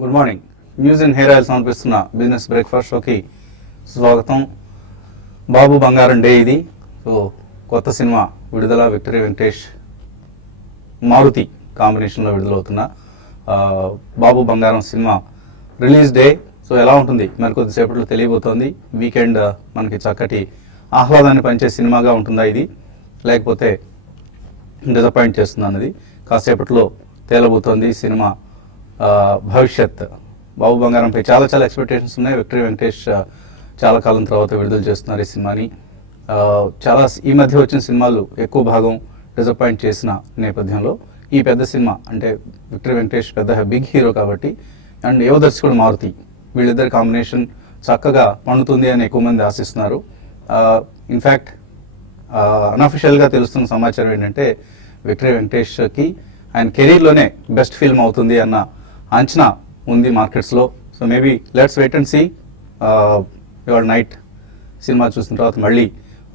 Good morning. News in hair oil సమర్పిస్తున్న business breakfast షోకి స్వాగతం. బాబు బంగారం డే ఇది. సో కొత్త సినిమా విడుదల. విక్టరీ వెంకటేష్ మారుతి కాంబినేషన్లో విడుదలవుతున్న బాబు బంగారం సినిమా రిలీజ్ డే. సో ఎలా ఉంటుంది మరి కొద్దిసేపట్లో తెలియబోతోంది. వీకెండ్ మనకి చక్కటి ఆహ్లాదాన్ని పంచే సినిమాగా ఉంటుందా ఇది, లేకపోతే డిసప్పాయింట్ చేస్తుంది అన్నది కాసేపట్లో తేలబోతోంది. సినిమా భవిష్యత్. బాబు బంగారంపై చాలా ఎక్స్పెక్టేషన్స్ ఉన్నాయి. విక్టరీ వెంకటేష్ చాలా కాలం తర్వాత విడుదల చేస్తున్నారు ఈ సినిమాని. చాలా ఈ మధ్య వచ్చిన సినిమాలు ఎక్కువ భాగం డిసప్పాయింట్ చేసిన నేపథ్యంలో ఈ పెద్ద సినిమా అంటే విక్టరీ వెంకటేష్ పెద్ద బిగ్ హీరో కాబట్టి, అండ్ యువ దర్శకుడు మారుతి, వీళ్ళిద్దరి కాంబినేషన్ చక్కగా పండుతుంది అని ఎక్కువ మంది ఆశిస్తున్నారు. ఇన్ఫ్యాక్ట్ అన్అఫిషియల్గా తెలుస్తున్న సమాచారం ఏంటంటే విక్టరీ వెంకటేష్కి ఆయన కెరీర్లోనే బెస్ట్ ఫిల్మ్ అవుతుంది అన్న అంచనా ఉంది మార్కెట్స్లో. So maybe let's wait and see. ఇవాళ నైట్ సినిమా చూసిన తర్వాత మళ్ళీ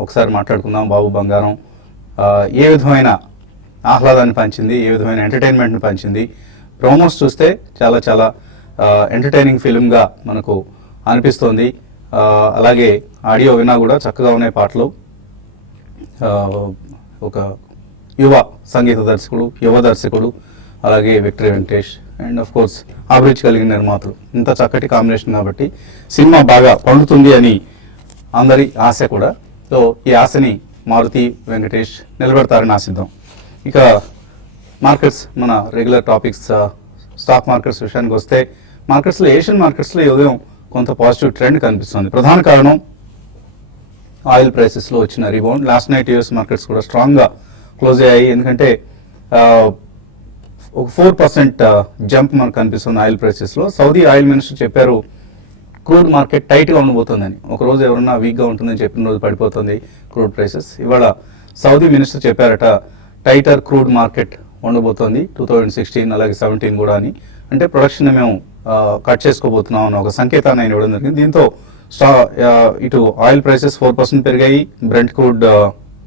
ఒకసారి మాట్లాడుకుందాం. బాబు బంగారం ఏ విధమైన ఆహ్లాదాన్ని పంచింది, ఏ విధమైన ఎంటర్టైన్మెంట్ని పంచింది. ప్రోమోస్ చూస్తే చాలా ఎంటర్టైనింగ్ ఫిల్మ్గా మనకు అనిపిస్తోంది. అలాగే ఆడియో విన్నా కూడా చక్కగా ఉన్నాయి పాటలు. ఒక యువ సంగీత దర్శకుడు, యువ దర్శకుడు, అలాగే victory Venkatesh and of course అభిరుచి కలిగిన నిర్మాతలు, ఇంత చక్కటి కాంబినేషన్ కాబట్టి సినిమా బాగా పండుతుంది అని అందరి ఆశ కూడా. సో ఈ ఆశని మారుతి వెంకటేష్ నిలబెడతారని ఆశిద్దాం. ఇక మార్కెట్స్, మన రెగ్యులర్ టాపిక్స్, స్టాక్ మార్కెట్స్ విషయానికి వస్తే మార్కెట్స్లో, ఏషియన్ మార్కెట్స్లో ఈ ఉదయం కొంత పాజిటివ్ ట్రెండ్ కనిపిస్తుంది. ప్రధాన కారణం ఆయిల్ ప్రైసెస్లో వచ్చిన rebound. Last night US markets కూడా స్ట్రాంగ్గా క్లోజ్ అయ్యాయి. ఎందుకంటే ఒక 4% జంప్ మనకు కనిపిస్తుంది ఆయిల్ ప్రైసెస్లో. సౌదీ ఆయిల్ మినిస్టర్ చెప్పారు క్రూడ్ మార్కెట్ టైట్గా ఉండబోతుందని. ఒకరోజు ఎవరన్నా వీక్గా ఉంటుందని చెప్పిన రోజు పడిపోతుంది క్రూడ్ ప్రైసెస్. ఇవాళ సౌదీ మినిస్టర్ చెప్పారట టైటర్ క్రూడ్ మార్కెట్ ఉండబోతోంది 2016 అలాగే 17 కూడా అని. అంటే ప్రొడక్షన్ మేము కట్ చేసుకోబోతున్నాం అని ఒక సంకేతాన్ని ఆయన ఇవ్వడం జరిగింది. దీంతో ఇటు ఆయిల్ ప్రైసెస్ 4% పెరిగాయి. బ్రెంట్ క్రూడ్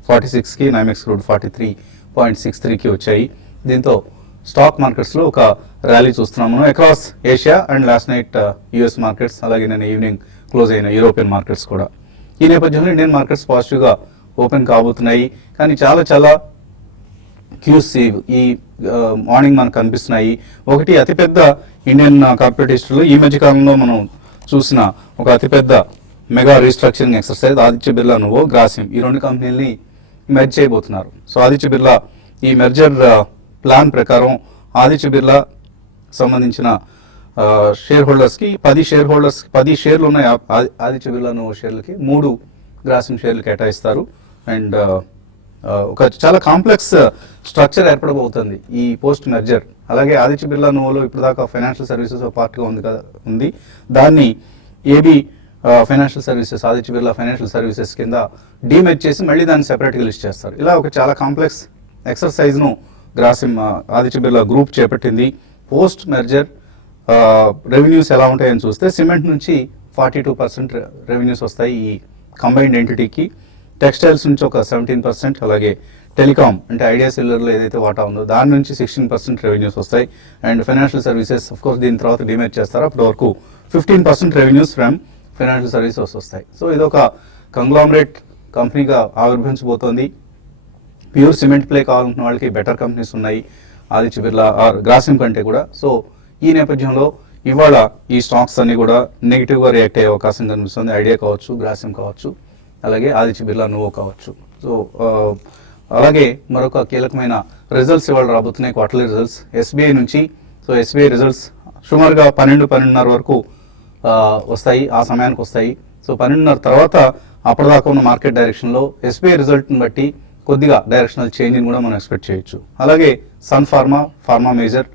46కి, నైమెక్స్ క్రూడ్ 43.63కి వచ్చాయి. దీంతో స్టాక్ మార్కెట్స్లో ఒక ర్యాలీ చూస్తున్నాం మనం across Asia and last night US markets, అలాగే నేను ఈవినింగ్ క్లోజ్ అయిన యూరోపియన్ మార్కెట్స్ కూడా. ఈ నేపథ్యంలో ఇండియన్ మార్కెట్స్ పాజిటివ్గా ఓపెన్ కాబోతున్నాయి. కానీ చాలా క్యూస్ ఈ మార్నింగ్ మనకు కనిపిస్తున్నాయి. ఒకటి, అతిపెద్ద ఇండియన్ కార్పొరేట్ హిస్టరీలో ఈ మధ్య కాలంలో మనం చూసిన ఒక అతిపెద్ద mega restructuring exercise. Aditya Birla నువ్వు, గ్రాసిమ్, ఈ రెండు కంపెనీలని మెర్జ్ చేయబోతున్నారు. సో ఆదిత్య బిర్లా ఈ మెర్జర్ ప్లాన్ ప్రకారం ఆదిత్య బిర్లా సంబంధించిన షేర్ హోల్డర్స్కి 10 షేర్లు ఉన్నాయి. ఆదిత్య బిర్లా నువ్వు షేర్లకి 3 గ్రాసిమ్ షేర్లు కేటాయిస్తారు. అండ్ ఒక చాలా కాంప్లెక్స్ స్ట్రక్చర్ ఏర్పడబోతుంది ఈ పోస్ట్ మెర్జర్. అలాగే ఆదిత్య బిర్లా నువ్వులో ఇప్పుడు దాకా ఫైనాన్షియల్ సర్వీసెస్ పార్ట్గా ఉంది. దాన్ని AB financial services, Aditya Birla financial services కింద డీమెర్జ్ చేసి మళ్ళీ దాన్ని సెపరేట్గా లిస్ట్ చేస్తారు. ఇలా ఒక చాలా కాంప్లెక్స్ ఎక్సర్సైజ్ను గ్రాసిమ్ ఆదిత్య బిర్లా గ్రూప్ చేపట్టింది. పోస్ట్ మెర్జర్ రెవెన్యూస్ ఎలా ఉంటాయని చూస్తే సిమెంట్ నుంచి 42% రెవెన్యూస్ వస్తాయి ఈ కంబైన్డ్ ఎంటిటీకి. టెక్స్టైల్స్ నుంచి ఒక 17%, అలాగే టెలికాం అంటే ఐడియా సెల్యులర్లో ఏదైతే వాటా ఉందో దాని నుంచి 16% రెవెన్యూస్ వస్తాయి. And financial services of course దీని తర్వాత డిమెర్జ్ చేస్తారు. అప్పటి వరకు 15% రెవెన్యూస్ ఫ్రమ్ ఫైనాన్షియల్ సర్వీసెస్ వస్తాయి. సో ఇదొక కంగ్లామరేట్ కంపెనీగా ఆవిర్భవించబోతోంది. ప్యూర్ సిమెంట్ ప్లే కావాలనుకున్న వాళ్ళకి బెటర్ కంపెనీస్ ఉన్నాయి ఆదిత్య బిర్లా ఆర్ గ్రాసిమ్ కంటే కూడా. సో ఈ నేపథ్యంలో ఇవాళ ఈ స్టాక్స్ అన్ని కూడా నెగిటివ్గా రియాక్ట్ అయ్యే అవకాశం కనిపిస్తుంది. ఐడియా కావచ్చు, గ్రాసిమ్ కావచ్చు, అలాగే ఆదిత్య బిర్లా నువ్వు కావచ్చు. సో అలాగే మరొక కీలకమైన రిజల్ట్స్ ఇవాళ రాబోతున్నాయి, క్వార్టర్లీ రిజల్ట్స్ ఎస్బీఐ నుంచి. సో ఎస్బీఐ రిజల్ట్స్ సుమారుగా 12-12:30 వరకు వస్తాయి, ఆ సమయానికి వస్తాయి. సో 12:30 తర్వాత అప్పటిదాకా ఉన్న మార్కెట్ డైరెక్షన్లో ఎస్బీఐ రిజల్ట్ని బట్టి కొద్దిగా డైరెక్షనల్ చేంజ్ని కూడా మనం ఎక్స్పెక్ట్ చేయొచ్చు. అలాగే Sun Pharma major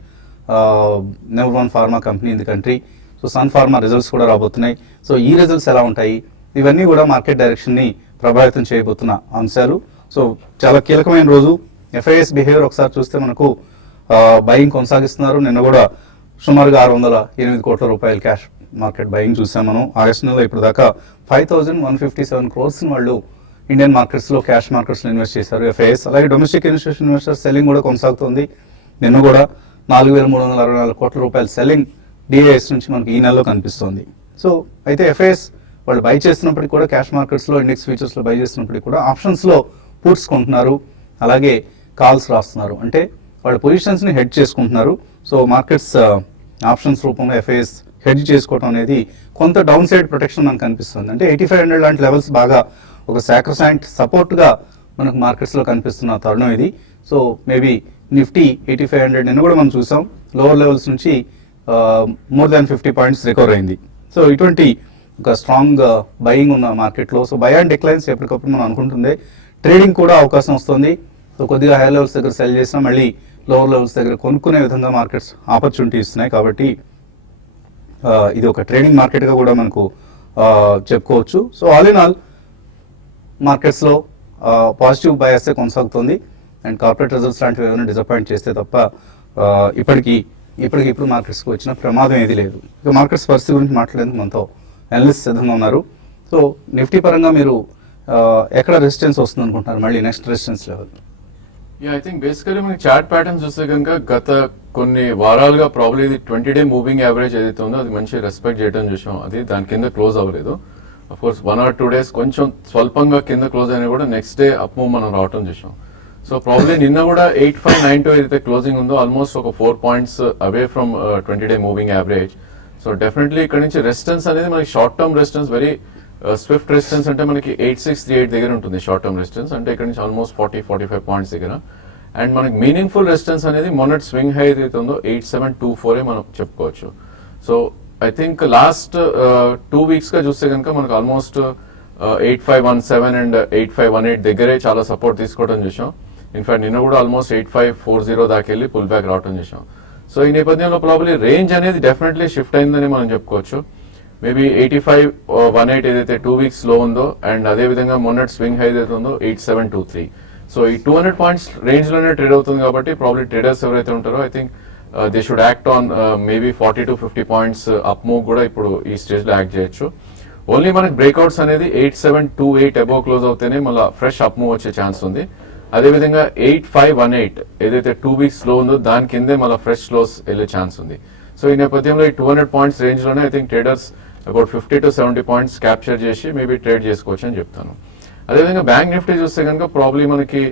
number 1 pharma company in the country. So Sun Pharma results కూడా రాబోతున్నాయి. సో ఈ రిజల్ట్స్ ఎలా ఉంటాయి, ఇవన్నీ కూడా మార్కెట్ డైరెక్షన్ని ప్రభావితం చేయబోతున్న అంశాలు. సో చాలా కీలకమైన రోజు. ఎఫ్ఐఎస్ బిహేవియర్ ఒకసారి చూస్తే మనకు బయింగ్ కొనసాగిస్తున్నారు. నిన్న కూడా సుమారుగా 608 కోట్ల రూపాయలు క్యాష్ మార్కెట్ బయింగ్ చూసాం మనం. ఆగస్టు నెలలో ఇప్పుడు దాకా 5157 crores వాళ్ళు ఇండియన్ మార్కెట్స్లో క్యాష్ మార్కెట్స్లో ఇన్వెస్ట్ చేశారు ఎఫ్ఐఎస్. అలాగే డొమెస్టిక్ ఇన్వెస్టర్స్ సెల్లింగ్ కూడా కొనసాగుతుంది. నిన్న కూడా 4364 కోట్ల రూపాయల సెల్లింగ్ డిఐఎస్ నుంచి మనకి ఈ నెలలో కనిపిస్తుంది. సో అయితే ఎఫ్ఐఎస్ వాళ్ళు బై చేస్తున్నప్పటికీ కూడా క్యాష్ మార్కెట్స్లో ఇండెక్స్ ఫ్యూచర్స్లో బై చేస్తున్నప్పటికీ కూడా ఆప్షన్స్లో పుట్స్ కొంటున్నారు, అలాగే కాల్స్ రాస్తున్నారు. అంటే వాళ్ళ పొజిషన్స్ని హెడ్జ్ చేసుకుంటున్నారు. సో మార్కెట్స్ ఆప్షన్స్ రూపంలో ఎఫ్ఐఎస్ హెడ్జ్ చేసుకోవడం అనేది కొంత డౌన్ సైడ్ ప్రొటెక్షన్ మనకు కనిపిస్తుంది. అంటే 8500 లాంటి లెవెల్స్ బాగా ఒక సాక్రోసైంట్ సపోర్ట్గా మనకు మార్కెట్స్లో కనిపిస్తున్న తరుణం ఇది. సో మేబీ నిఫ్టీ 8500 నిన్న కూడా మనం చూసాం, లోవర్ లెవెల్స్ నుంచి మోర్ దాన్ 50 పాయింట్స్ రికవర్ అయింది. సో ఇటువంటి ఒక స్ట్రాంగ్ బయింగ్ ఉన్న మార్కెట్లో సో బై అండ్ డిక్లైన్స్ ఎప్పటికప్పుడు మనం అనుకుంటుంది. ట్రేడింగ్ కూడా అవకాశం వస్తుంది. సో కొద్దిగా హై లెవెల్స్ దగ్గర సెల్ చేసినా మళ్ళీ లోవర్ లెవెల్స్ దగ్గర కొనుక్కునే విధంగా మార్కెట్స్ ఆపర్చునిటీ ఇస్తున్నాయి. కాబట్టి ఇది ఒక ట్రేడింగ్ మార్కెట్గా కూడా మనకు చెప్పుకోవచ్చు. సో ఆల్ ఇన్ ఆల్ మార్కెట్స్లో పాజిటివ్ బయాసే కొనసాగుతుంది. అండ్ కార్పొరేట్ రిజల్ట్స్ లాంటివి ఏమైనా డిసప్పాయింట్ చేస్తే తప్ప ఇప్పుడు మార్కెట్స్కి వచ్చిన ప్రమాదం ఏది లేదు. ఇక మార్కెట్స్ పరిస్థితి గురించి మాట్లాడేందుకు మనతో అనలిస్ట్ సిద్ధంగా ఉన్నారు. సో నిఫ్టీ పరంగా మీరు ఎక్కడ రెసిస్టెన్స్ వస్తుంది అనుకుంటున్నారు, మళ్ళీ next resistance level? I think basically మనకి చార్ట్ ప్యాటర్న్ చూస్తే కనుక గత కొన్ని వారాలుగా ప్రాబ్లీ ఇది 20-day మూవింగ్ యావరేజ్ ఏదైతే ఉందో అది మంచి రెస్పెక్ట్ చేయడం చూసాం. అది దాని కింద క్లోజ్ అవ్వలేదు. అఫ్ కోర్స్ 1 or 2 days కొంచెం స్వల్పంగా కింద క్లోజ్ అయినా కూడా నెక్స్ట్ డే అప్ మూవ్ మనం రావటం చూసాం. సో ప్రాబ్లీ నిన్న కూడా 8592 ఏదైతే క్లోజింగ్ ఉందో ఆల్మోస్ట్ ఒక 4 points away from 20-day moving average. So definitely ఇక్కడ నుంచి రెసిస్టెన్స్ అనేది మనకి short term resistance, very Swift resistance అంటే మనకి 8638 దగ్గర ఉంటుంది షార్ట్ టర్మ్ రెసిస్టెన్స్, అంటే ఇక్కడ నుంచి ఆల్మోస్ట్ 40-45 పాయింట్స్ దగ్గర. అండ్ మనకి మీనింగ్ఫుల్ రెసిస్టెన్స్ అనేది మొన్నటి స్వింగ్ హై ఏదైతే ఉందో 8724 మనం చెప్పుకోవచ్చు. So I think last 2 weeks గా చూస్తే కనుక మనకు ఆల్మోస్ట్ 8517 అండ్ 8518 దగ్గరే చాలా సపోర్ట్ తీసుకోవడం చూసాం. ఇన్ఫాక్ట్ నిన్న కూడా ఆల్మోస్ట్ 8540 దాకా వెళ్ళి పుల్ బ్యాక్ రావడం చూసాం. సో ఈ నేపథ్యంలో ప్రాబ్లీ రేంజ్ అనేది డెఫినెట్లీ షిఫ్ట్ అయిందని మనం చెప్పుకోవచ్చు. మేబీ 8518 ఏదైతే 2 weeks లో ఉందో అండ్ అదే విధంగా మొన్నటి స్వింగ్ హై ఏదైతే ఉందో 8723. సో ఈ 200 పాయింట్స్ రేంజ్ లోనే ట్రేడ్ అవుతుంది కాబట్టి ప్రాబ్లీ ట్రేడర్స్ ఎవరైతే ఉంటారో I think they should act on maybe 40-50 points up move కూడా ఇప్పుడు ఈ స్టేజ్ లో యాక్ట్ చేయొచ్చు. ఓన్లీ మనకి బ్రేక్అవుట్స్ అనేది 8728 అబోవ్ క్లోజ్ అవుతేనే మళ్ళీ ఫ్రెష్ అప్ మూవ్ వచ్చే ఛాన్స్ ఉంది. అదేవిధంగా 8518 ఏదైతే 2 weeks లో ఉందో దాని కిందే మళ్ళీ ఫ్రెష్ క్లోజ్ వెళ్ళే ఛాన్స్ ఉంది. సో ఈ నేపథ్యంలో ఈ 200 పాయింట్స్ రేంజ్ లోనే I think traders about 50-70 points capture చేసి మేబీ ట్రేడ్ చేసుకోవచ్చు అని చెప్తాను. అదేవిధంగా బ్యాంక్ నిఫ్టీ చూస్తే కనుక ప్రాబ్లీ మనకి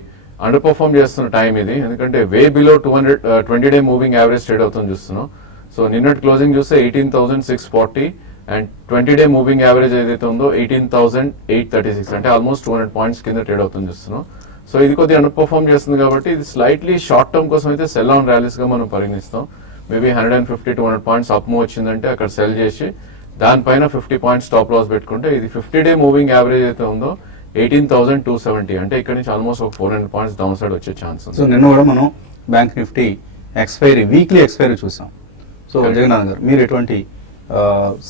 అండర్ పర్ఫార్మ్ చేస్తున్న టైం ఇది, ఎందుకంటే we below 20-day moving average trade అవుతుంది చూస్తున్నాం. సో నిన్నటి క్లోజింగ్ చూస్తే 18,640 అండ్ 20-day మూవింగ్ యావరేజ్ ఏదైతే ఉందో 18,836, అంటే ఆల్మోస్ట్ 200 పాయింట్స్ కింద ట్రేడ్ అవుతుంది చూస్తున్నాం. సో ఇది కొద్దిగా అండర్ పర్ఫార్మ్ చేస్తుంది కాబట్టి ఇది స్లైట్లీ షార్ట్ టర్మ్ కోసం అయితే సెల్ ఆన్ ర్యాలీస్ గా మనం పరిగణిస్తాం. మేబీ 150-200 పాయింట్స్ అప్ మూవ్ వచ్చిందంటే అక్కడ సెల్ చేసి దానిపైన 50 పాయింట్స్ స్టాప్ లాస్ పెట్టుకుంటే ఇది 50-day మూవింగ్ యావరేజ్ అయితే ఉందో 18,270, అంటే ఇక్కడ నుంచి ఆల్మోస్ట్ ఒక 400 పాయింట్స్ డౌన్ సైడ్ వచ్చే ఛాన్స్ ఉంది. సో నిన్న కూడా మనం బ్యాంక్ నిఫ్టీ వీక్లీ ఎక్స్పైరీ చూసాం. సో జగన్నాథ్ గారు మీరు ఎటువంటి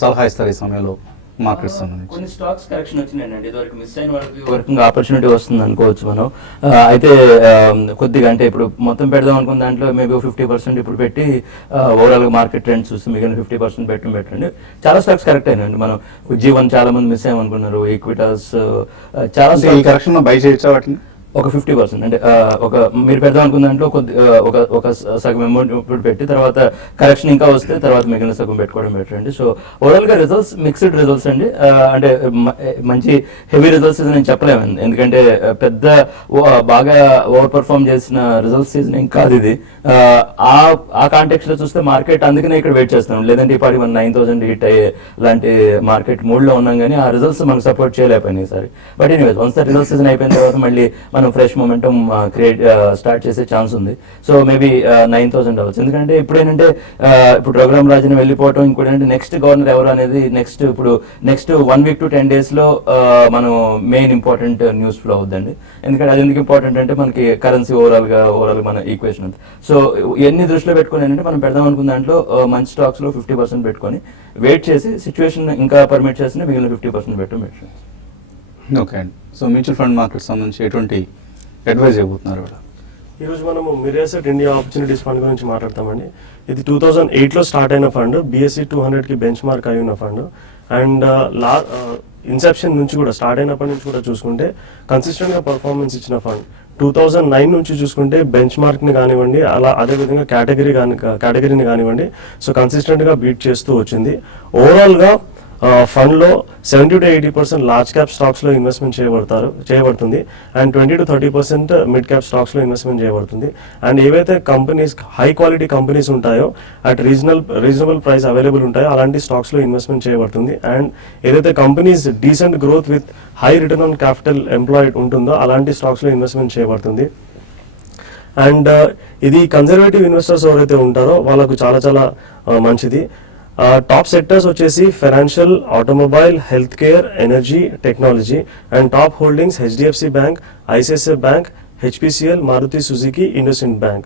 సలహా ఇస్తారు ఈ సమయంలో మార్కెట్స్ సంబంధించి? కొన్ని స్టాక్స్ కరెక్షన్ వచ్చినాయండి, ఇదివరకు మిస్ అయిన వాళ్ళకి వర్కింగ్ ఆపర్చునిటీ వస్తుంది అనుకోవచ్చు మనం. అయితే కొద్దిగా అంటే ఇప్పుడు మొత్తం పెడదాం అనుకున్న దాంట్లో మేబీ 50% ఇప్పుడు పెట్టి ఓవరాల్ గా మార్కెట్ ట్రెండ్ చూస్తే మిగిలిన 50% పెట్టండి. చాలా స్టాక్స్ కరెక్ట్ అయినాయండి. మనం జీవన్ చాలా మంది మిస్ అయ్యామనుకున్నారు, ఈక్విటాస్ చాలా ఈ కరెక్షన్ లో బై చేయొచ్చా వాటిని? ఒక 50% అంటే ఒక మీరు పెడదాం అనుకున్న దాంట్లో ఒక సగం అమౌంట్ ఇప్పుడు పెట్టి తర్వాత కరెక్షన్ ఇంకా వస్తే తర్వాత మిగిలిన సగం పెట్టుకోవడం బెటర్ అండి. సో ఓవరాల్ గా రిజల్ట్స్ మిక్స్డ్ రిజల్ట్స్ అండి. అంటే మంచి హెవీ రిజల్ట్స్ నేను చెప్పలేము, ఎందుకంటే పెద్ద బాగా ఓవర్ పర్ఫార్మ్ చేసిన రిజల్ట్స్ సీజన్ కాదు ఇది. ఆ కాంటెక్స్ట్ లో చూస్తే మార్కెట్ అందుకనే ఇక్కడ వెయిట్ చేస్తున్నాం, లేదంటే ఈ పాటి మన 9,000 హిట్ అయ్యే లాంటి మార్కెట్ మూడ్ లో ఉన్నాం, కానీ ఆ రిజల్ట్స్ మనకు సపోర్ట్ చేయలేకపోయినాయి ఈసారి. But anyways once the result season అయిపోయిన తర్వాత మళ్ళీ మనం ఫ్రెష్ మొమెంటం స్టార్ట్ చేసే ఛాన్స్ ఉంది. సో మేబీ 9,000 అవ్వచ్చు, ఎందుకంటే ఇప్పుడు ఏంటంటే ఇప్పుడు రఘురామ్ రాజన్ వెళ్ళిపోవటం, ఇంకోటి ఏంటంటే నెక్స్ట్ గవర్నర్ ఎవరు అనేది నెక్స్ట్ 1 week to 10 days లో మనం మెయిన్ ఇంపార్టెంట్ న్యూస్ ఫ్లో అవుద్దండి. ఎందుకంటే అది ఎందుకు ఇంపార్టెంట్ అంటే మనకి కరెన్సీ ఓవరాల్ గా మన ఈక్వేషన్ ఉంది. సో ఎన్ని దృష్టిలో పెట్టుకుని ఏంటంటే మనం పెడదాం అనుకున్న దాంట్లో మంచి స్టాక్స్ లో 50% పెట్టుకొని వెయిట్ చేసి సిచ్యువేషన్ ఇంకా పర్మిట్ చేసిన మిగిలిన 50% పెట్టు. ఓకే అండి. సో మ్యూచువల్ ఫండ్ మార్కెట్ సంబంధించి ఎటువంటి అడ్వైజ్ ఇవ్వబోతున్నారు? ఈరోజు మనము మిర్యాసెట్ ఇండియా ఆపర్చునిటీస్ ఫండ్ గురించి మాట్లాడతామండి. ఇది 2008లో స్టార్ట్ అయిన ఫండ్, BSE 200కి బెంచ్ మార్క్ అయి ఉన్న ఫండ్. అండ్ ఇన్సెప్షన్ నుంచి కూడా స్టార్ట్ అయినప్పటి నుంచి కూడా చూసుకుంటే కన్సిస్టెంట్గా పర్ఫార్మెన్స్ ఇచ్చిన ఫండ్. 2009 నుంచి చూసుకుంటే బెంచ్ మార్క్ని కానివ్వండి, అలా అదేవిధంగా కేటగిరీని కానివ్వండి, సో కన్సిస్టెంట్గా బీట్ చేస్తూ వచ్చింది. ఓవరాల్గా ఫండ్లో 70-80% లార్జ్ క్యాప్ స్టాక్స్లో ఇన్వెస్ట్మెంట్ చేయబడుతుంది అండ్ 20-30% మిడ్ క్యాప్ స్టాక్స్లో ఇన్వెస్ట్మెంట్ చేయబడుతుంది. అండ్ ఏవైతే కంపెనీస్ హై క్వాలిటీ కంపెనీస్ ఉంటాయో అట్ రీజనబుల్ ప్రైస్ అవైలబుల్ ఉంటాయో అలాంటి స్టాక్స్లో ఇన్వెస్ట్మెంట్ చేయబడుతుంది. అండ్ ఏదైతే companies decent growth with high return on capital employed ఉంటుందో అలాంటి స్టాక్స్లో ఇన్వెస్ట్మెంట్ చేయబడుతుంది. అండ్ ఇది కన్జర్వేటివ్ ఇన్వెస్టర్స్ ఎవరైతే ఉంటారో వాళ్ళకు చాలా చాలా మంచిది. టాప్ సెక్టర్స్ వచ్చేసి financial, automobile, health care, energy, technology. And top holdings HDFC bank, ICICI bank, HPCL, Maruti Suzuki, IndusInd bank.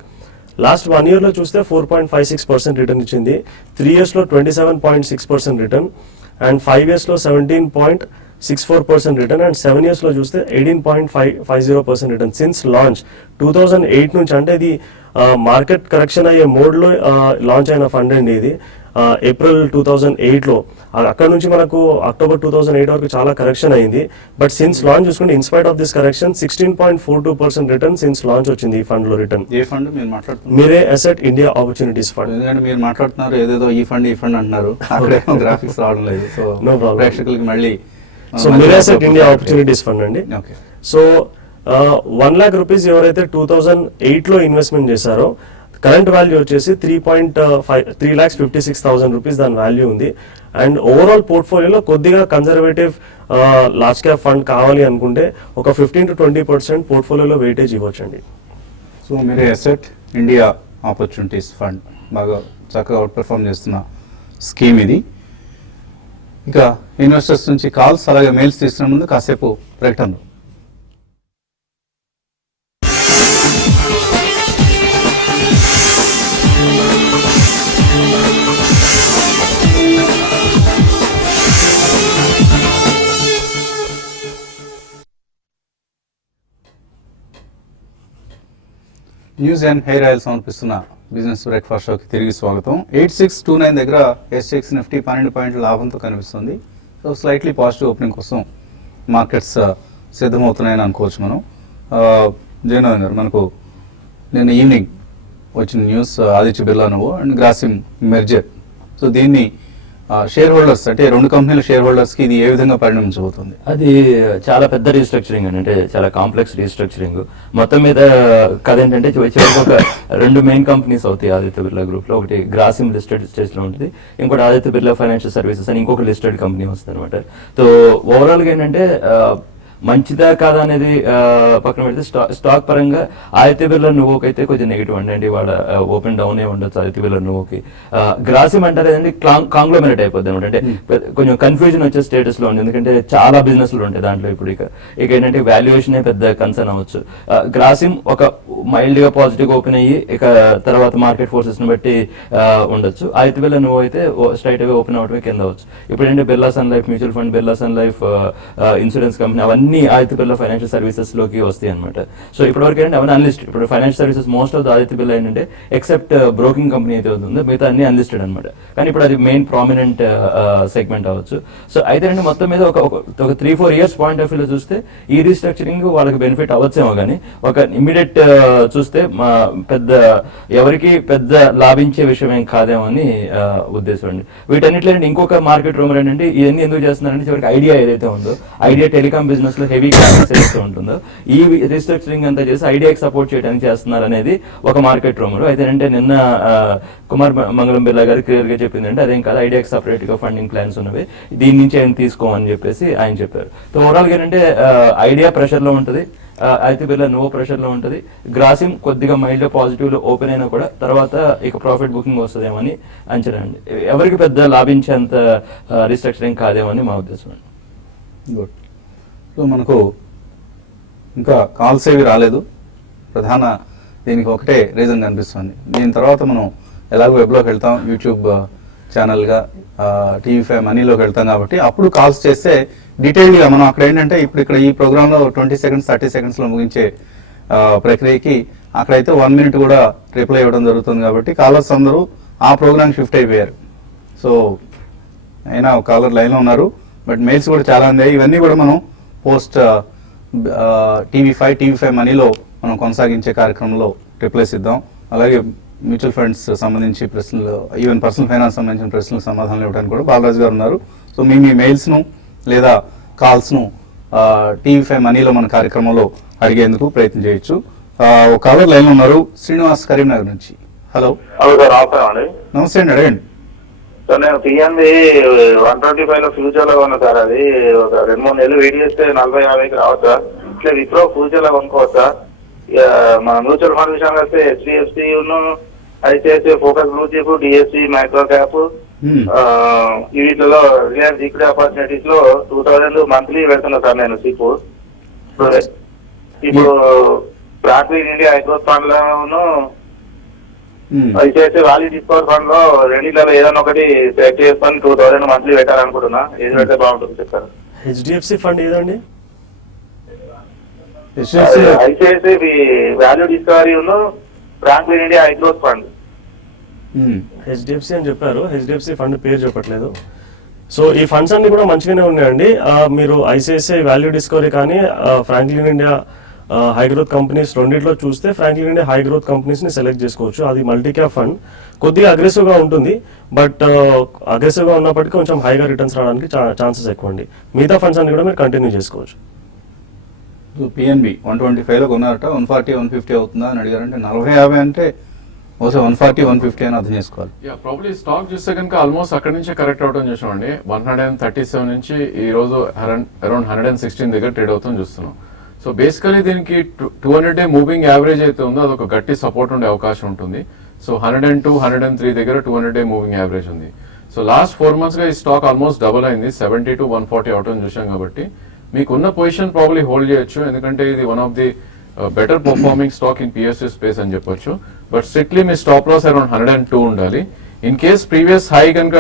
Last 1 yearలో చూస్తే 4.56% రిటర్న్ ఇచ్చింది, 3 yearsలో 27.6% రిటర్న్, అండ్ 5 yearsలో 17.64% రిటర్న్, అండ్ 7 yearsలో చూస్తే 18.50% రిటర్న్ సిన్స్ లాంచ్ 2008 నుంచి. అంటే ఇది మార్కెట్ కరెక్షన్ అయ్యే మోడ్లో లాంచ్ అయిన ఫండ్ అండి ఇది. ఏప్రిల్ 2008లో, అక్కడ నుంచి మనకు అక్టోబర్ 2008 వరకు చాలా కరెక్షన్ అయింది. బట్ సిన్స్ లాంచ్ చూసుకుంటే in spite of this correction 16.42% return since launch వచ్చింది ఈ ఫండ్ లో రిటర్న్. ఏ ఫండ్ మీరు మాట్లాడుతున్నారు? మీరే అసెట్ ఇండియా ఆపర్చునిటీస్ ఫండ్. ఎందుకంటే మీరు మాట్లాడుతున్నారు ఏదేదో ఈ ఫండ్ అంటున్నారు, అక్కడేమో గ్రాఫిక్స్ రావడం లేదు. So No problem. ప్రేక్షకులకి మళ్ళీ సో మీరే అసెట్ ఇండియా ఆపర్చునిటీస్ ఫండ్ అండి. ఓకే. సో 1 lakh రూపీస్ ఎవరైతే 2008లో ఇన్వెస్ట్మెంట్ చేశారో కరెంట్ వాల్యూ వచ్చేసి 3,56,000 రూపీస్ దాని వాల్యూ ఉంది. అండ్ ఓవరాల్ పోర్ట్ఫోలియోలో కొద్దిగా కన్జర్వేటివ్ లార్జ్ క్యాప్ ఫండ్ కావాలి అనుకుంటే ఒక 15-20% పోర్ట్ఫోలియోలో వెయిటేజ్ ఇవ్వచ్చండి. సో మీరే అసెట్ ఇండియా ఆపర్చునిటీస్ ఫండ్ బాగా చక్కగా అవుట్ పెర్ఫామ్ చేస్తున్న స్కీమ్ ఇది. ఇక ఇన్వెస్టర్స్ నుంచి కాల్స్ అలాగే మెయిల్స్ తీసుకునే ముందు కాసేపు ప్రకటనలు. న్యూస్ అండ్ హెయిర్ ఆయిల్ సమర్పిస్తున్న బిజినెస్ బ్రేక్ఫాస్ట్ షోకి తిరిగి స్వాగతం. 8629 దగ్గర SGX నిఫ్టీ 12 పాయింట్ల లాభంతో కనిపిస్తుంది. సో స్లైట్లీ పాజిటివ్ ఓపెనింగ్ కోసం మార్కెట్స్ సిద్ధమవుతున్నాయని అనుకోవచ్చు మనం. జయనాథ్ గారు, మనకు నిన్న ఈవినింగ్ వచ్చిన న్యూస్ ఆదిత్య బిర్లా నువ్వు అండ్ గ్రాసిమ్ మెర్జర్. సో దీన్ని షేర్ హోల్డర్స్ అంటే 2 కంపెనీల షేర్ హోల్డర్స్కి ఇది ఏ విధంగా పరిణమించబోతుంది? అది చాలా పెద్ద రీస్ట్రక్చరింగ్ అండి, అంటే చాలా కాంప్లెక్స్ రీస్ట్రక్చరింగ్. మొత్తం మీద కథ ఏంటంటే చివరికి ఒక 2 మెయిన్ కంపెనీస్ అవుతాయి ఆదిత్య బిర్లా గ్రూప్ లో. ఒకటి గ్రాసిమ్ లిస్టెడ్ స్టేజ్ లో ఉంటుంది, ఇంకోటి ఆదిత్య బిర్లా ఫైనాన్షియల్ సర్వీసెస్ అని ఇంకొక లిస్టెడ్ కంపెనీ వస్తుంది అనమాట. సో ఓవరాల్ గా ఏంటంటే మంచిదా కాదా అనేది పక్కన పెడితే స్టాక్ పరంగా ఆదిత్య బిర్లా నువ్వుకైతే కొంచెం నెగిటివ్ అండి. వాళ్ళ ఓపెన్ డౌన్ ఏ ఉండొచ్చు ఆదిత్య బిర్లా నువ్వుకి. గ్రాసిమ్ అంటారు ఏంటంటే కాంగ్లోమెరేట్ అయిపోద్ది అనమాట, అంటే కొంచెం కన్ఫ్యూజన్ వచ్చే స్టేటస్ లో ఉంది. ఎందుకంటే చాలా బిజినెస్లు ఉంటాయి దాంట్లో. ఇప్పుడు ఇక ఏంటంటే వాల్యుయేషన్ పెద్ద కన్సర్న్ అవ్వచ్చు. గ్రాసిమ్ ఒక మైల్డ్ గా పాజిటివ్ ఓపెన్ అయ్యి ఇక తర్వాత మార్కెట్ ఫోర్సెస్ ని బట్టి ఉండొచ్చు. ఆదిత్య బిర్లా నువ్వు అయితే స్ట్రైట్ అవే ఓపెన్ అవటమే కింద అవచ్చు. ఇప్పుడు ఏంటంటే Birla Sun Life mutual fund, Birla Sun Life insurance company అవన్నీ ఆదిత్య బిర్లా ఫైనాన్షియల్ సర్వీసెస్ లోకి వస్తాయి అనమాట. సో ఇప్పటివరకు ఏంటంటే అవన్నీ అన్లిస్టెడ్. ఇప్పుడు financial services most of the Aditya Birla ఏంటంటే ఎక్సెప్ట్ బ్రోకింగ్ కంపెనీ అయితే ఉందో మిగతా అన్ని అన్లిస్టెడ్ అనమాట. కానీ ఇప్పుడు అది మెయిన్ ప్రామినెంట్ సెగ్మెంట్ అవ్వచ్చు. సో అయితే అంటే మొత్తం మీద ఒక 3-4 years పాయింట్ ఆఫ్ వ్యూలో చూస్తే ఈ రీస్ట్రక్చరింగ్ వాళ్ళకి బెనిఫిట్ అవ్వచ్చేమో, కానీ ఒక ఇమ్మీడియట్ చూస్తే పెద్ద ఎవరికి పెద్ద లాభించే విషయం ఏం కాదేమో అని ఉద్దేశం అండి. వీటన్నిటిలో ఇంకొక మార్కెట్ రూమర్ ఏంటంటే ఇవన్నీ ఎందుకు చేస్తున్నారంటే చివరికి ఐడియా ఏదైతే ఉందో, ఐడియా టెలికాం బిజినెస్ లో హెవీ ఏదైతే ఉంటుందో ఈ రీస్ట్రక్చరింగ్ అంతా చేసి ఐడియాకి సపోర్ట్ చేయడానికి చేస్తున్నారు అనేది ఒక మార్కెట్ రూమర్. అయితే అంటే నిన్న కుమార్ మంగళం బిర్లా గారు క్లియర్ గా చెప్పిందంటే అదేం కాదు, ఐడియాకి సపరేట్ గా ఫండింగ్ ప్లాన్స్ ఉన్నవి, దీని నుంచి ఆయన తీసుకోమని చెప్పేసి ఆయన చెప్పారు. సో ఓవరాల్ గా ఏంటంటే ఐడియా ప్రెషర్ లో ఉంటుంది, ఆదిత్య బిర్లా నువ్వు ప్రెషర్ లో ఉంటుంది, గ్రాసిమ్ కొద్దిగా మైల్డ్ పాజిటివ్ లో ఓపెన్ అయినా కూడా తర్వాత ఇక ప్రాఫిట్ బుకింగ్ వస్తుందేమో అని అంచనా అండి. ఎవరికి పెద్ద లాభించేంత రీస్ట్రక్చరింగ్ కాదేమో అని మా ఉద్దేశం అండి. గుడ్. సో మనకు ఇంకా కాల్స్ ఏవి రాలేదు. ప్రధాన దీనికి ఒకటే రీజన్ కనిపిస్తుంది. దీని తర్వాత మనం ఎలాగో వెబ్లోకి వెళ్తాం, యూట్యూబ్ ఛానల్గా TV5 మనీలోకి వెళ్తాం కాబట్టి అప్పుడు కాల్స్ చేస్తే డీటెయిల్డ్గా మనం అక్కడ ఏంటంటే ఇక్కడ ఈ ప్రోగ్రాంలో 20 seconds 30 secondsలో ముగించే ప్రక్రియకి అక్కడైతే 1 minute కూడా రిప్లై ఇవ్వడం జరుగుతుంది. కాబట్టి కాలర్స్ అందరూ ఆ ప్రోగ్రామ్ షిఫ్ట్ అయిపోయారు. సో అయినా ఒక కాలర్ లైన్లో ఉన్నారు, బట్ మెయిల్స్ కూడా చాలా ఉన్నాయి. ఇవన్నీ కూడా మనం పోస్ట్ TV5 మనీలో మనం కొనసాగించే కార్యక్రమంలో రిప్లైస్ ఇద్దాం. అలాగే మ్యూచువల్ ఫండ్స్ సంబంధించి ప్రశ్నలు, ఈవెన్ పర్సనల్ ఫైనాన్స్ సంబంధించిన ప్రశ్నలకు సమాధానాలు ఇవ్వడానికి కూడా బాలరాజు గారు ఉన్నారు. సో మీ మెయిల్స్ను లేదా కాల్స్ను TV5 మనీలో మన కార్యక్రమంలో అడిగేందుకు ప్రయత్నం చేయొచ్చు. ఒక కాలర్ లైన్లో ఉన్నారు, శ్రీనివాస్ కరీంనగర్ నుంచి. హలో. హలో సార్, నమస్కారం అండి. నమస్తే అండి, అడగండి. సార్ నేను పిఎన్బి 125 లో ఫ్యూచర్ లో ఉన్నా సార్. అది ఒక 2-3 నెలలు వెయిట్ చేస్తే 40-50కి రావచ్చా? ఇట్లా విప్రో ఫ్యూచర్ లో కొనుక్కోవచ్చా? మన మ్యూచువల్ ఫండ్ విషయానికి వస్తే HDFC, ICICI focus blue chip, DSC micro cap, వీటిలో రిలయన్స్ ఈక్విటీ ఆపర్చునిటీస్ లో 2000 మంత్లీ పెడుతున్నా సార్ నేను సిప్. ఇప్పుడు బ్రాడ్బీన్ ఇండియా హైగ్రోత్ ఫండ్ లోను ICICI వాల్యూ డిస్కవర్ ఫండ్ లో రెండిట్లో ఏదైనా ఒకటి సెలెక్ట్ చేసుకొని 2000 మంత్లీ పెట్టాలనుకుంటున్నా. ఏది పెడితే బాగుంటుంది చెప్తారు? HDFC ఫండ్ ఏదండి? ICICI వాల్యూ డిస్కవరీ బ్రాడ్బీన్ ఇండియా హైగ్రోత్ ఫండ్. HDFC అని చెప్పారు, HDFC ఫండ్ పేరు చెప్పట్లేదు. సో ఈ ఫండ్స్ అన్ని కూడా మంచిగానే ఉన్నాయండి. మీరు ICICI వాల్యూ డిస్కవరీ కానీ Franklin India high growth companies రెండిట్లో చూస్తే Franklin India high growth companies ని సెలెక్ట్ చేసుకోవచ్చు. అది మల్టీ క్యాప్ ఫండ్, కొద్దిగా అగ్రెసివ్ గా ఉంటుంది. బట్ అగ్రెసివ్ గా ఉన్నప్పటికీ కొంచెం హైగా రిటర్న్స్ రావడానికి ఛాన్సెస్ ఎక్కువ అండి. మిగతా ఫండ్స్ అన్ని కూడా మీరు కంటిన్యూ చేసుకోవచ్చు. PNB 125లో కొన్నారట, 140-150 అవుతుందా అని అడిగారంటే 40-50 అంటే బహుశా 140-150 అని అర్థం చేసుకోవాలి. ప్రాబ్లీ స్టాక్ చూస్తే కనుక ఆల్మోస్ట్ అక్కడి నుంచి కరెక్ట్ అవడం చూసామండి. 137 నుంచి ఈ రోజు అరౌండ్ 116 దగ్గర ట్రేడ్ అవుతుంది చూస్తున్నాం. సో బేసికలీ దీనికి 200-day మూవింగ్ యావరేజ్ అయితే ఉందో అదొక గట్టి సపోర్ట్ ఉండే అవకాశం ఉంటుంది. సో 102-103 దగ్గర 200-day మూవింగ్ యావరేజ్ ఉంది. సో లాస్ట్ 4 months గా ఈ స్టాక్ ఆల్మోస్ట్ డబుల్ అయింది, 70-140 అవటం చూసాం. కాబట్టి మీకున్న పొజిషన్ ప్రాబ్లీ హోల్డ్ చేయొచ్చు, ఎందుకంటే ఇది one of the better performing stock in PSU space అని చెప్పొచ్చు. బట్ స్ట్రిక్ట్లీ మీ స్టాప్ లాస్ అరౌండ్ 102 ఉండాలి. ఇన్ కేస్ ప్రీవియస్ హై కనుక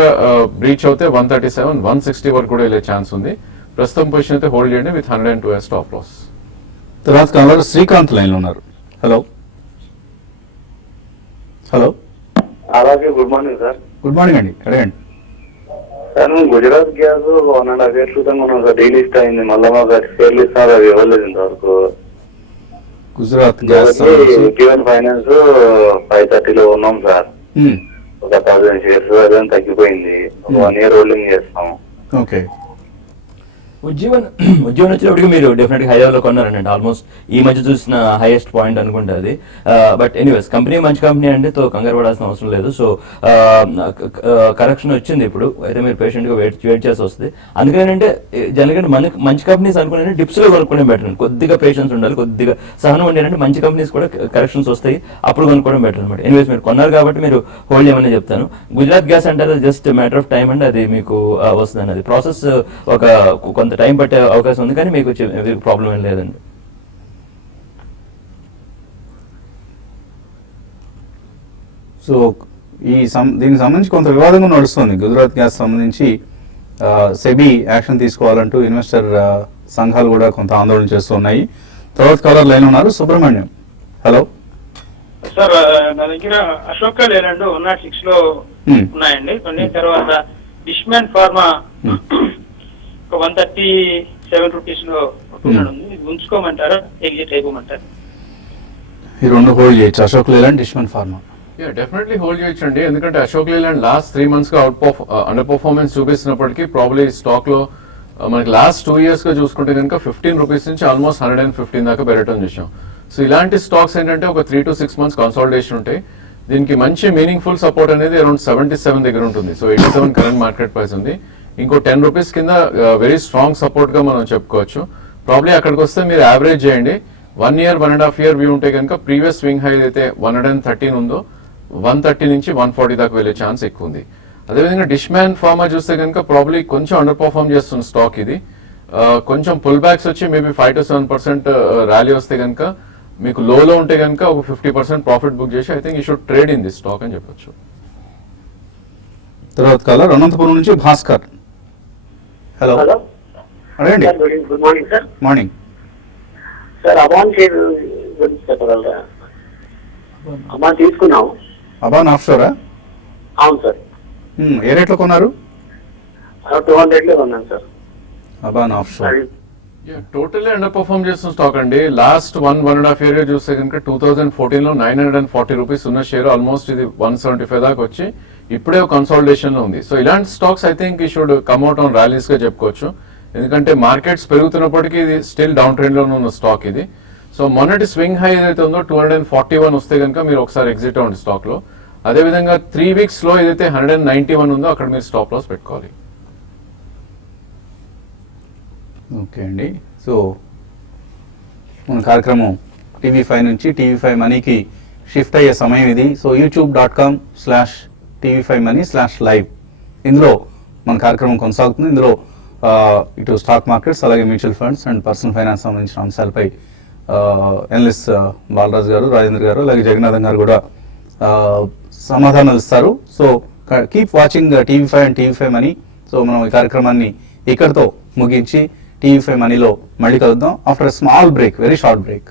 బ్రీచ్ అవుతే 137-160 వరకు కూడా వెళ్ళే ఛాన్స్ ఉంది. ప్రస్తుతం పొజిషన్ అయితే హోల్డ్ చేయండి విత్ 102 స్టాప్ లాస్. తర్వాత కాలర్ శ్రీకాంత్ లైన్లో ఉన్నారు. హలో. హలో. అలాగే good morning sir. Good morning అండి, అడగండి. సార్ మేము గుజరాత్ గ్యాస్ 1.5 years క్రితం ఉన్నాం సార్. డీలిస్ట్ అయింది, మళ్ళీ మాకు షేర్లు ఇస్తారు, అవి ఇవ్వలేదు ఇంతవరకు. గుజరాత్ గ్యాస్ ఫైనాన్స్ 530లో ఉన్నాం సార్. ఒక 1000 షేర్స్ అదే తగ్గిపోయింది. 1 year హోల్డింగ్ చేస్తాం. ఓకే. ఉజ్జీవన్ వచ్చినప్పటికి మీరు డెఫినెట్గా హై లెవెల్లో కొన్నారండి. ఆల్మోస్ట్ ఈ మధ్య చూసిన హైయెస్ట్ పాయింట్ అనుకుంటే అది. బట్ ఎనీవేస్ కంపెనీ మంచి కంపెనీ అంటే తో కంగారు పడాల్సిన అవసరం లేదు. సో కరెక్షన్ వచ్చింది ఇప్పుడు, అయితే మీరు పేషెంట్గా వెయిట్ చేసి వస్తుంది. అందుకనంటే జనరల్గా మనకి మంచి కంపెనీస్ అనుకునే డిప్స్లో కొనుక్కోవడం బెటర్ అండి. కొద్దిగా పేషెన్స్ ఉండాలి, కొద్దిగా సహనం ఉండేదంటే మంచి కంపెనీస్ కూడా కరెక్షన్స్ వస్తాయి, అప్పుడు కొనుక్కోవడం బెటర్ అనమాట. ఎనీవేస్ మీరు కొన్నారు కాబట్టి మీరు హోల్డ్ చేయమని చెప్తాను. గుజరాత్ గ్యాస్ అంటే అది జస్ట్ మ్యాటర్ ఆఫ్ టైం అండి, అది మీకు వస్తుంది. అది ప్రాసెస్ ఒక కొంత టైం పట్టే అవకాశం ఉంది, కానీ మీకు ప్రాబ్లం ఏం లేదండి. సో దీనికి సంబంధించి కొంత వివాదంగా నడుస్తుంది. గుజరాత్ గ్యాస్ సంబంధించి సెబీ యాక్షన్ తీసుకోవాలంటూ ఇన్వెస్టర్ సంఘాలు కూడా కొంత ఆందోళన చేస్తున్నాయి. తర్వాత కాలర్ లైన్ ఉన్నారు, సుబ్రహ్మణ్యం. Hello sir. నా దగ్గర అశోక్ లేలండ్ 106 లో ఉన్నాయండి కొన్ని. తర్వాత డిష్మ్యాన్ ఫార్మా 137 రూపీస్ లో ఉంది. ఉంచుకోమంటారా, ఎగ్జిట్ అయిపోమంటారా? ఈ రెండు హోల్డ్ చేయొచ్చు, Ashok Leyland, Dishman pharma. Definitely hold చేయొచ్చండి, ఎందుకంటే అశోక్ లేలాండ్ లాస్ట్ 3 months గా అండర్ పర్ఫార్మెన్స్ చూపిస్తున్నప్పటికీ ప్రాబ్లీ స్టాక్ లో మనకి లాస్ట్ 2 years గా చూసుకుంటే కనుక 15 రూపీస్ నుంచి ఆల్మోస్ట్ 115 దాకా పెరగటం చూసాం. సో ఇలాంటి స్టాక్స్ ఏంటంటే ఒక 3 to 6 months కన్సాలిడేషన్ ఉంటాయి. దీనికి మంచి మీనింగ్ఫుల్ సపోర్ట్ అనేది అరౌండ్ 77 దగ్గర ఉంటుంది. సో 87 కరెంట్ మార్కెట్ ప్రైస్ ఉంది. ఇంకో 10 రూపీస్ కింద వెరీ స్ట్రాంగ్ సపోర్ట్ గా మనం చెప్పుకోవచ్చు. ప్రాబ్లీ అక్కడికి వస్తే మీరు యావరేజ్ చేయండి. 1 year 1.5 year వ్యూ ఉంటే కనుక ప్రీవియస్ స్వింగ్ హై అయితే 113 ఉందో 130 నుంచి 140 దాకా వెళ్ళే ఛాన్స్ ఎక్కువ ఉంది. అదేవిధంగా డిష్మ్యాన్ ఫార్మా చూస్తే కనుక ప్రాబ్లీ కొంచెం అండర్ పర్ఫార్మ్ చేస్తున్న స్టాక్ ఇది. కొంచెం పుల్ బ్యాక్స్ వచ్చి మేబీ 5 to 7% ర్యాలీ వస్తే కనుక మీకు లోలో ఉంటే కనుక ఒక 50% ప్రాఫిట్ బుక్ చేసి I think you should trade in this stock అని చెప్పొచ్చు. తర్వాత కాలర్ అనంతపురం నుంచి భాస్కర్. హలో. అడగండి. Good morning sir. Morning sir, Aban share గురించి చెప్పగలరా? అబాన్ తీసుకున్నాం. అబాన్ ఆఫ్షోరా? అవును సార్. ఏ రేట్లో కొన్నారు? 200 లో కొన్నాను sir. Aban offshore. Totally under perform చేస్తున్న స్టాక్ అండి. లాస్ట్ 1.5 year చూస్తే కనుక 2014 లో 940 రూపీస్ ఉన్న షేర్ ఆల్మోస్ట్ ఇది 175 దాకా వచ్చి ఇప్పుడే కన్సాలిడేషన్ లో ఉంది. సో ఇలాంటి స్టాక్స్ ఐ థింక్ ఈ షుడ్ కమ్అట్ ఆన్ ర్యాలీస్ గా చెప్పుకోవచ్చు. ఎందుకంటే మార్కెట్స్ పెరుగుతున్నప్పటికీ ఇది స్టిల్ డౌన్ ట్రెండ్ లో ఉన్న స్టాక్ ఇది. సో మొన్నటి స్వింగ్ హై ఏదైతే ఉందో 241 వస్తే కనుక మీరు ఒకసారి ఎగ్జిట్ అవ్వండి స్టాక్ లో. అదేవిధంగా 3 weeks లో ఏదైతే 191 ఉందో అక్కడ మీరు స్టాప్ లాస్ పెట్టుకోవాలి. ఓకే అండి. సో మన కార్యక్రమం TV5 నుంచి TV5 మనీకి షిఫ్ట్ అయ్యే సమయం ఇది. సో youtube.com/TV5money/live ఇందులో మన కార్యక్రమం కొనసాగుతుంది. ఇందులో ఇటు స్టాక్ మార్కెట్స్ అలాగే mutual funds and personal finance సంబంధించిన అంశాలపై ఎనలిస్ట్ బాలరాజు గారు, రాజేంద్ర గారు అలాగే జగన్నాథన్ గారు కూడా సమాధానాలు ఇస్తారు. So keep watching TV5 and TV5 money. So మనం ఈ కార్యక్రమాన్ని ఇక్కడితో ముగించి TV5 మనీలో మళ్ళీ కలుద్దాం after small break, very short break.